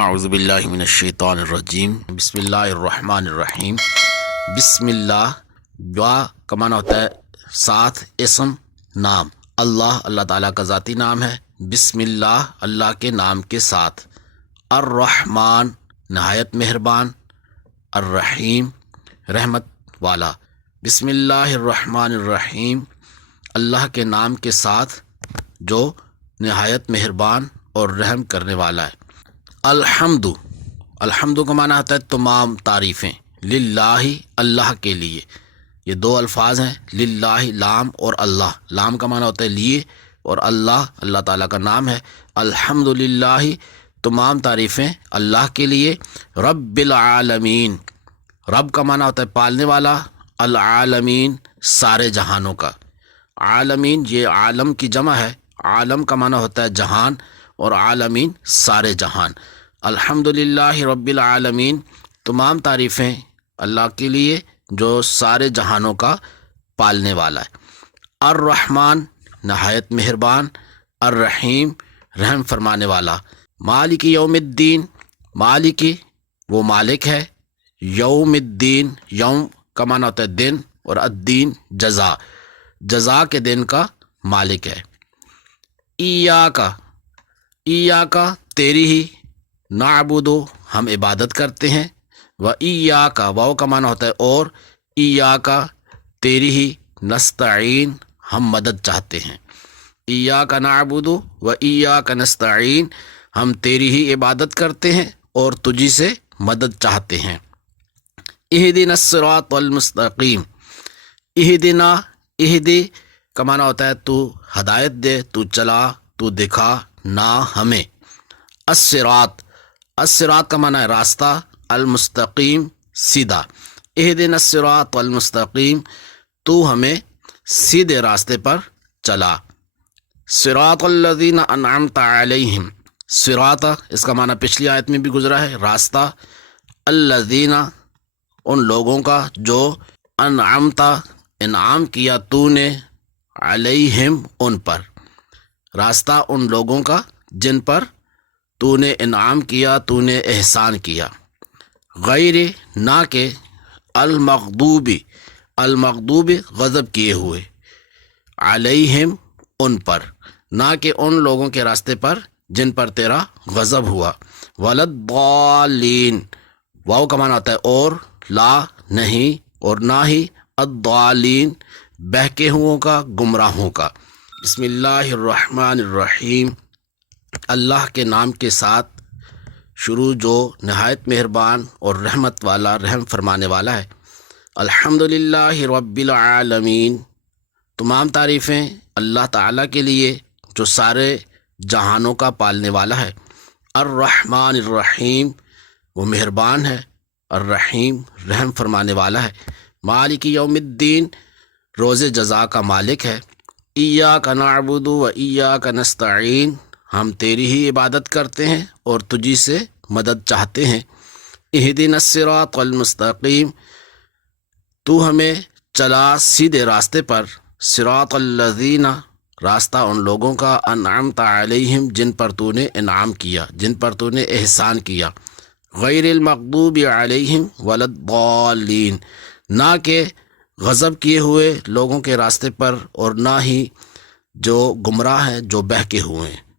اعوذ باللہ من الشیطان الرجیم بسم اللہ الرحمن الرحیم۔ بسم اللہ دعا کا معنی ہوتا ہے ساتھ اسم نام۔ اللہ تعالیٰ کا ذاتی نام ہے۔ بسم اللہ اللہ کے نام کے ساتھ۔ الرحمن نہایت مہربان، الرحیم رحمت والا۔ بسم اللہ الرحمن الرحیم اللہ کے نام کے ساتھ جو نہایت مہربان اور رحم کرنے والا ہے۔ الحمد کا معنی ہوتا ہے تمام تعریفیں، للہ اللہ کے لیے۔ یہ دو الفاظ ہیں، للہ لام اور اللہ۔ لام کا معنی ہوتا ہے لیے اور اللہ تعالیٰ کا نام ہے۔ الحمد للہ تمام تعریفیں اللہ کے لیے۔ رب العالمین، رب کا معنی ہوتا ہے پالنے والا، العالمین سارے جہانوں کا۔ عالمین یہ عالم کی جمع ہے، عالم کا معنی ہوتا ہے جہان اور عالمین سارے جہان۔ الحمدللہ رب العالمین تمام تعریفیں اللہ کے لیے جو سارے جہانوں کا پالنے والا ہے۔ الرحمن نہایت مہربان، الرحیم رحم فرمانے والا۔ مالک یوم الدین، مالک وہ مالک ہے، یوم الدین یوم کا معنی ہوتا ہے دن اور الدین جزا کے دن کا مالک ہے۔ ایاکا تیری ہی، نعبدو ہم عبادت کرتے ہیں، و ایاکا واو کا معنی ہوتا ہے اور، ایاکا تیری ہی، نستعین ہم مدد چاہتے ہیں۔ ایاکا نعبدو و ایاکا نستعین ہم تیری ہی عبادت کرتے ہیں اور تجھی سے مدد چاہتے ہیں۔ اہدنا الصراط المستقیم، اہدی کا معنی ہوتا ہے تو ہدایت دے، تو چلا، تو دکھا نہ ہمیں۔ الصراط کا معنی ہے راستہ، المستقیم سیدھا۔ اہدنا الصراط المستقیم تو ہمیں سیدھے راستے پر چلا۔ صراط الذین انعمت علیہم، صراط اس کا معنی پچھلی آیت میں بھی گزرا ہے، راستہ، الذین ان لوگوں کا جو، انعمت انعام کیا تو نے، علیہم ان پر، راستہ ان لوگوں کا جن پر تو نے انعام کیا، تو نے احسان کیا۔ غیر نہ کہ، المغضوب غضب کیے ہوئے، علیہم ان پر، نہ کہ ان لوگوں کے راستے پر جن پر تیرا غضب ہوا۔ وللضالین واو کا معنی ہوتا ہے اور، لا نہیں اور نہ ہی، الضالین بہکے ہوں کا، گمراہوں کا۔ بسم اللہ الرحمن الرحیم اللہ کے نام کے ساتھ شروع جو نہایت مہربان اور رحمت والا، رحم فرمانے والا ہے۔ الحمدللہ رب العالمین تمام تعریفیں اللہ تعالیٰ کے لیے جو سارے جہانوں کا پالنے والا ہے۔ الرحمن الرحیم وہ مہربان ہے، الرحیم رحم فرمانے والا ہے۔ مالک یوم الدین روز جزا کا مالک ہے۔ ایاک نعبد و ایاک نستعین ہم تیری ہی عبادت کرتے ہیں اور تجھی سے مدد چاہتے ہیں۔ اہدنا الصراط المستقیم تو ہمیں چلا سیدھے راستے پر، صراط الذین راستہ ان لوگوں کا، انعمت علیہم جن پر تو نے انعام کیا، جن پر تو نے احسان کیا۔ غیر المغضوب علیہم ولا الضالین نہ کہ غضب کیے ہوئے لوگوں کے راستے پر اور نہ ہی جو گمراہ ہیں، جو بہکے ہوئے ہیں۔